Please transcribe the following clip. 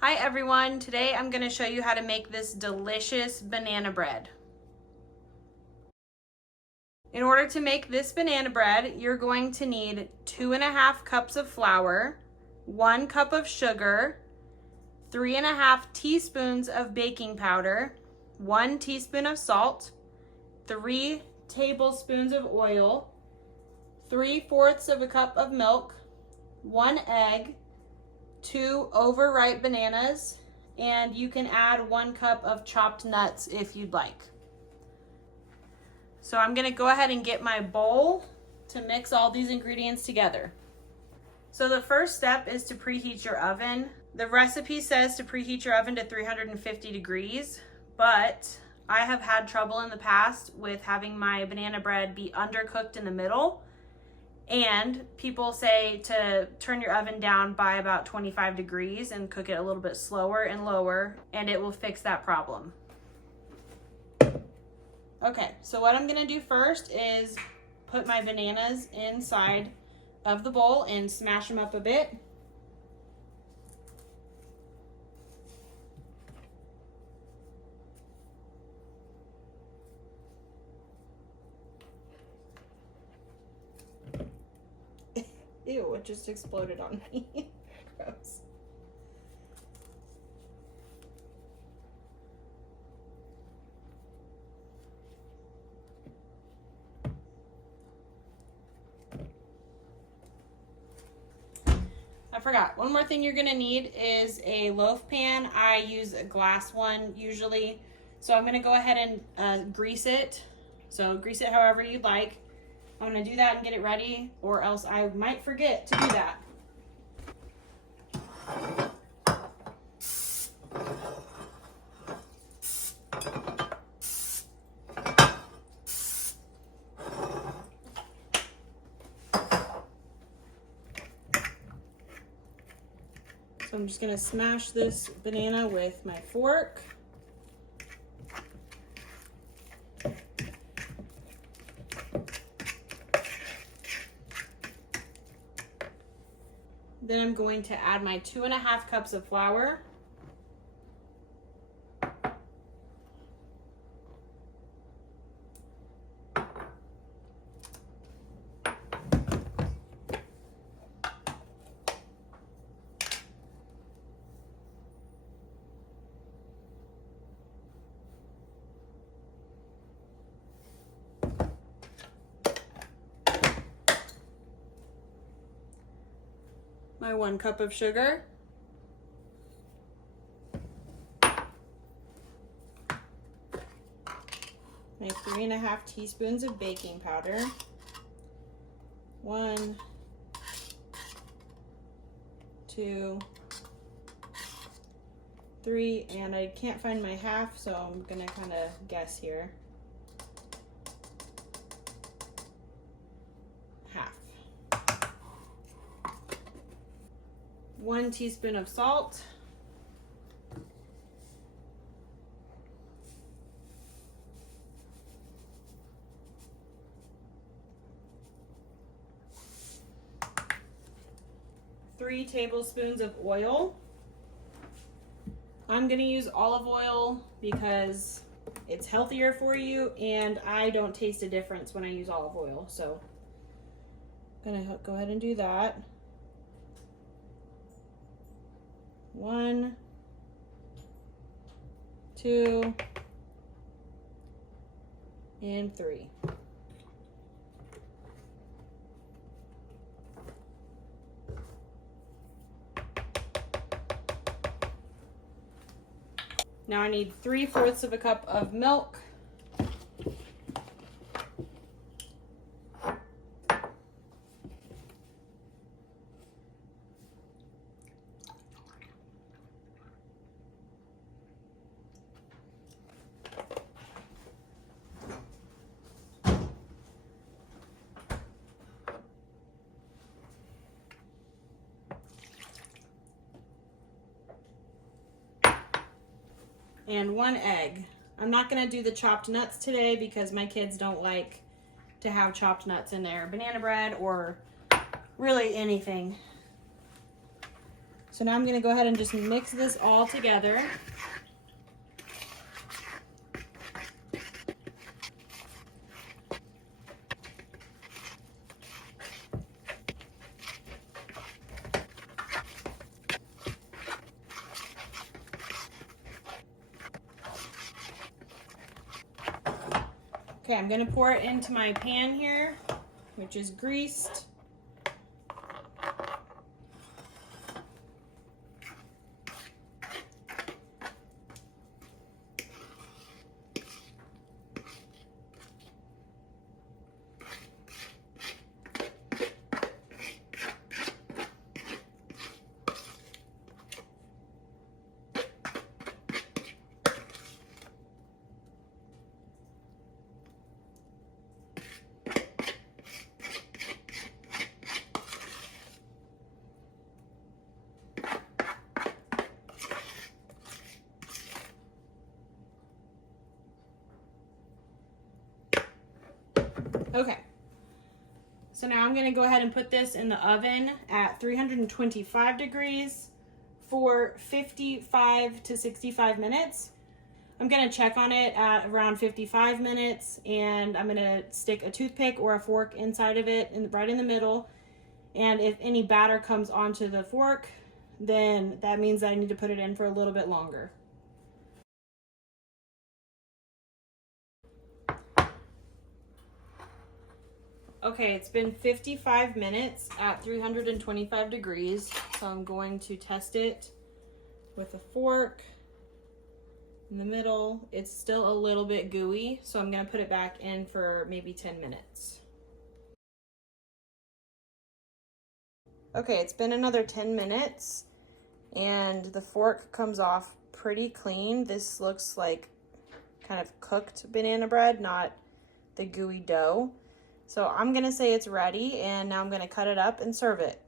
Hi everyone, today I'm going to show you how to make this delicious banana bread. In order to make this banana bread, you're going to need 2.5 cups of flour, 1 cup of sugar, 3.5 teaspoons of baking powder, 1 teaspoon of salt, 3 tablespoons of oil, 3/4 of a cup of milk, 1 egg, 2 overripe bananas, and you can add 1 cup of chopped nuts if you'd like. So I'm gonna go ahead and get my bowl to mix all these ingredients together. So the first step is to preheat your oven. The recipe says to preheat your oven to 350 degrees, but I have had trouble in the past with having my banana bread be undercooked in the middle. And people say to turn your oven down by about 25 degrees and cook it a little bit slower and lower, and it will fix that problem. Okay, so what I'm gonna do first is put my bananas inside of the bowl and smash them up a bit. Ew, it just exploded on me. Gross. I forgot. One more thing you're gonna need is a loaf pan. I use a glass one usually. So I'm gonna go ahead and grease it. So grease it however you'd like. I'm gonna do that and get it ready, or else I might forget to do that. So I'm just gonna smash this banana with my fork. Then I'm going to add my 2.5 cups of flour. My 1 cup of sugar. My 3.5 teaspoons of baking powder. 1, 2, 3, and I can't find my half, so I'm gonna kind of guess here. Half. 1 teaspoon of salt. Three tablespoons of oil. I'm gonna use olive oil because it's healthier for you, and I don't taste a difference when I use olive oil. So I'm gonna go ahead and do that. 1, 2, and 3. Now I need 3/4 of a cup of milk. And 1 egg. I'm not gonna do the chopped nuts today because my kids don't like to have chopped nuts in their banana bread or really anything. So now I'm gonna go ahead and just mix this all together. Okay, I'm gonna pour it into my pan here, which is greased. Okay, so now I'm gonna go ahead and put this in the oven at 325 degrees for 55 to 65 minutes. I'm gonna check on it at around 55 minutes, and I'm gonna stick a toothpick or a fork inside of it, right in the middle. And if any batter comes onto the fork, then that means that I need to put it in for a little bit longer. Okay, it's been 55 minutes at 325 degrees, so I'm going to test it with a fork in the middle. It's still a little bit gooey, so I'm gonna put it back in for maybe 10 minutes. Okay, it's been another 10 minutes, and the fork comes off pretty clean. This looks like kind of cooked banana bread, not the gooey dough. So I'm gonna say it's ready, and now I'm gonna cut it up and serve it.